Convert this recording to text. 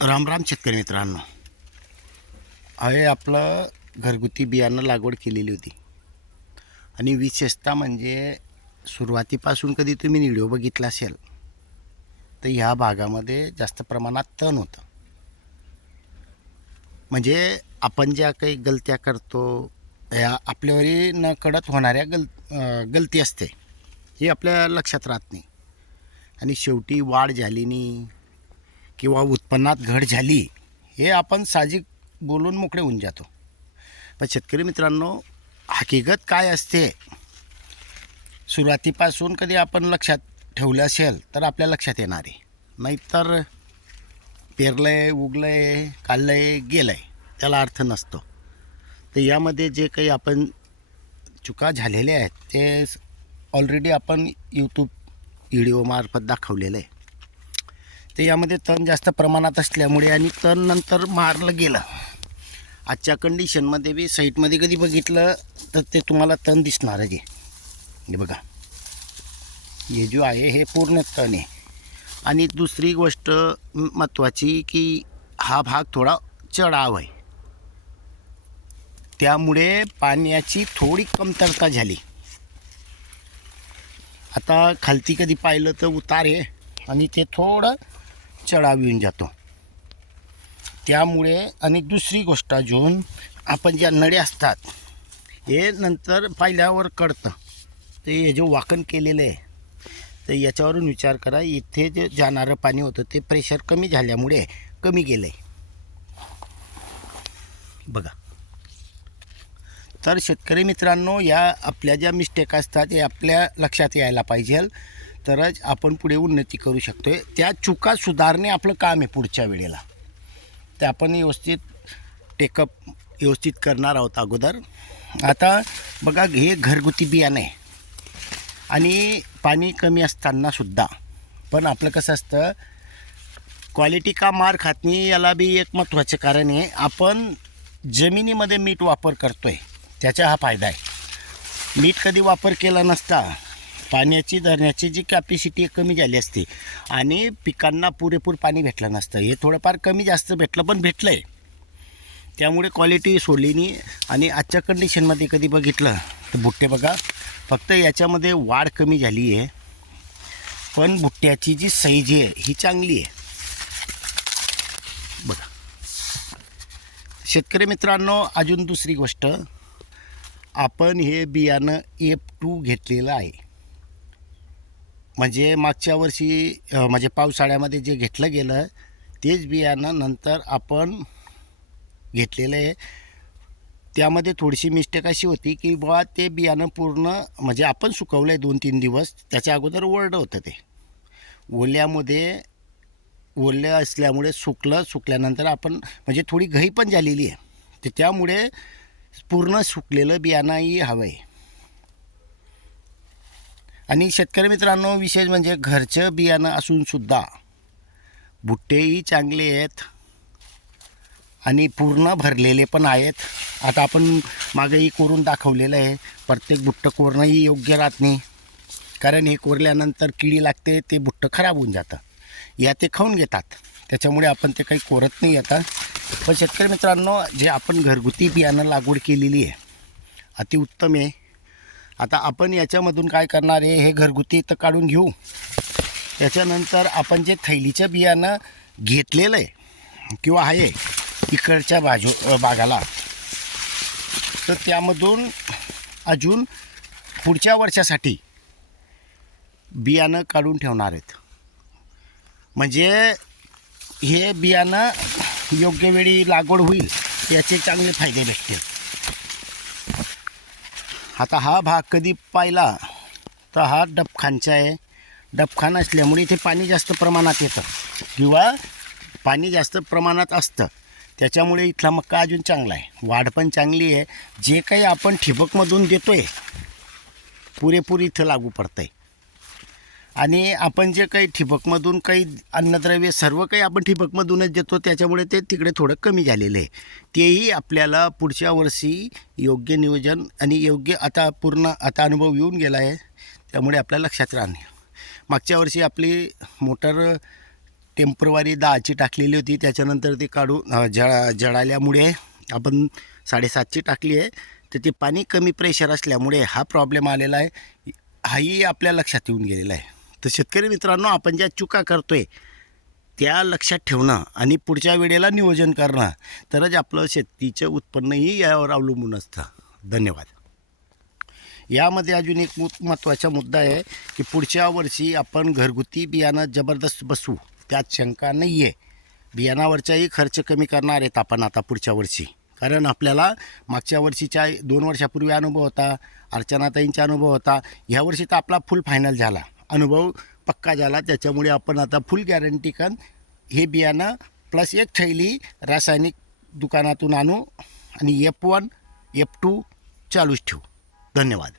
राम राम शेतकरी मित्रांनो. आहे आपलं घरगुती बियाणं लागवड केलेली होती आणि विशेषतः म्हणजे सुरुवातीपासून कधी तुम्ही व्हिडिओ बघितला असेल तर ह्या भागामध्ये जास्त प्रमाणात तण होतं. म्हणजे आपण ज्या काही गलत्या करतो ह्या आपल्यावरी न कळत होणाऱ्या गलती असते, हे आपल्या लक्षात राहत नाही आणि शेवटी वाढ झाली नाही किंवा उत्पन्नात घट झाली हे आपण साहजिक बोलून मोकळे होऊन जातो. पण शेतकरी मित्रांनो, हकीकत काय असते सुरुवातीपासून कधी आपण लक्षात ठेवलं असेल तर आपल्या लक्षात येणार आहे. नाहीतर पेरलंय, उगलंय, काढलंय, गेलंय, त्याला अर्थ नसतो. तर यामध्ये जे काही आपण चुका झालेल्या आहेत ते ऑलरेडी आपण यूट्यूब व्हिडिओमार्फत दाखवलेलं आहे. तर यामध्ये तण जास्त प्रमाणात असल्यामुळे आणि तण नंतर मारलं गेलं. आजच्या कंडिशनमध्ये बी साईटमध्ये कधी बघितलं तर ते तुम्हाला तण दिसणार आहे. हे बघा, हे जो आहे हे पूर्ण तण आहे. आणि दुसरी गोष्ट महत्त्वाची की हा भाग थोडा चढाव आहे, त्यामुळे पाण्याची थोडी कमतरता झाली. आता खालती कधी पाहिलं तर उतार आहे आणि ते थोडं चढाव येऊन जातो. त्यामुळे आणि दुसरी गोष्ट अजून, आपण ज्या नळ्या असतात हे नंतर पाहिल्यावर कळतं. ते हे जे वाकण केलेलं आहे तर याच्यावरून विचार करा, इथे जे जाणारं पाणी होतं ते प्रेशर कमी झाल्यामुळे कमी गेलं आहे. बघा, तर शेतकरी मित्रांनो, या आपल्या ज्या मिस्टेक असतात हे आपल्या लक्षात यायला पाहिजे, तरच आपण पुढे उन्नती करू शकतो. त्या चुका सुधारणे आपलं काम आहे पुढच्या वेळेला. ते आपण व्यवस्थित टेकअप व्यवस्थित करणार आहोत अगोदर. आता बघा, हे घरगुती बियाणं आहे आणि पाणी कमी असतानासुद्धा पण आपलं कसं असतं, क्वालिटी का मार खात नाही याला बी एक महत्त्वाचं कारण आहे. आपण जमिनीमध्ये मीठ वापर करतो आहे त्याचा हा फायदा आहे. मीठ कधी वापर केला नसता पाण्याची धरण्याची जी कॅपॅसिटी कमी झाली असते आणि पिकांना पुरेपूर पाणी भेटलं नसतं. हे थोडंफार कमी जास्त भेटलं पण भेटलं आहे, त्यामुळे क्वालिटी सोडली नाही. आणि आजच्या कंडिशनमध्ये कधी बघितलं तर बुट्टे बघा, फक्त याच्यामध्ये वाढ कमी झाली आहे पण बुट्ट्याची जी साईज आहे ही चांगली आहे. बघा शेतकरी मित्रांनो, अजून दुसरी गोष्ट, आपण हे बियाणं F2 घेतलेलं आहे. म्हणजे मागच्या वर्षी म्हणजे पावसाळ्यामध्ये जे घेतलं गेलं तेच बियाणं नंतर आपण घेतलेलं आहे. त्यामध्ये थोडीशी मिस्टेक अशी होती की बुवा ते बियाणं पूर्ण म्हणजे आपण सुकवलं आहे 2-3 दिवस, त्याच्या अगोदर ओरडं होतं. ते ओल्या असल्यामुळे सुकल्यानंतर आपण म्हणजे थोडी घाई पण झालेली आहे, तर त्यामुळे पूर्ण सुकलेलं बियाणंही हवं आहे. आणि शेतकरी मित्रांनो, विशेष म्हणजे घरचं बियाणं असूनसुद्धा बुट्टेही चांगले आहेत आणि पूर्ण भरलेले पण आहेत. आता आपण मागेही कोरून दाखवलेलं आहे. प्रत्येक बुट्टं कोरणंही योग्य राहत नाही, कारण हे कोरल्यानंतर किडी लागते, ते बुट्टं खराब होऊन जातं या ते खाऊन घेतात. त्याच्यामुळे आपण ते काही कोरत नाही येतात. पण शेतकरी मित्रांनो, जे आपण घरगुती बियाणं लागवड केलेली आहे अतिउत्तम आहे. आता आपण याच्यामधून काय करणार आहे, हे घरगुती तर काढून घेऊ. याच्यानंतर आपण जे थैलीचं बियाणं घेतलेलं आहे किंवा आहे इकडच्या बागाला, तर त्यामधून अजून पुढच्या वर्षासाठी बियाणं काढून ठेवणार आहेत. म्हणजे हे बियाणं योग्य वेळी लागवड होईल, याचे चांगले फायदे भेटतील. आता हा भाग कधी पाहिला तर हा डबखानचा आहे. डबखान असल्यामुळे इथे पाणी जास्त प्रमाणात येतं किंवा पाणी जास्त प्रमाणात असतं, त्याच्यामुळे इथला मक्का अजून चांगला आहे, वाढ पण चांगली आहे. जे काही आपण ठिबकमधून देतो आहे पुरेपूर इथं लागू पडतं आहे. आणि आपण जे काही ठिबकमधून काही अन्नद्रव्य सर्व काही आपण ठिबकमधूनच देतो, त्याच्यामुळे ते तिकडे थोडं कमी झालेलं आहे. तेही आपल्याला पुढच्या वर्षी योग्य नियोजन आणि योग्य आता अनुभव येऊन गेला आहे, त्यामुळे आपल्या लक्षात राहणे. मागच्या वर्षी आपली मोटर टेम्परवारी 10ची टाकलेली होती, त्याच्यानंतर ते काढून जळाल्यामुळे आपण 7.5ची टाकली आहे. तर ते पाणी कमी प्रेशर असल्यामुळे हा प्रॉब्लेम आलेला आहे, हाही आपल्या लक्षात येऊन गेलेला आहे. तर शेतकरी मित्रांनो, आपण ज्या चुका करतो आहे त्या लक्षात ठेवणं आणि पुढच्या वेळेला नियोजन करणं, तरच आपलं शेतीचं उत्पन्नही यावर अवलंबून असतं. धन्यवाद. यामध्ये अजून एक महत्त्वाचा मुद्दा आहे की पुढच्या वर्षी आपण घरगुती बियाणं जबरदस्त बसवू, त्यात शंका नाही आहे. बियाणावरचाही खर्च कमी करणार आहेत आपण आता पुढच्या वर्षी, कारण आपल्याला मागच्या वर्षीच्या 2 वर्षापूर्वी अनुभव होता, अर्चनाताईंचा अनुभव होता. ह्या वर्षी तर आपला फुल फायनल झाला, अनुभव पक्का झाला. त्याच्यामुळे आपण आता फुल गॅरंटी कन हे बियाणं प्लस 1 थैली रासायनिक दुकानातून आणू आणि F1 F2 चालूच ठेवू. धन्यवाद.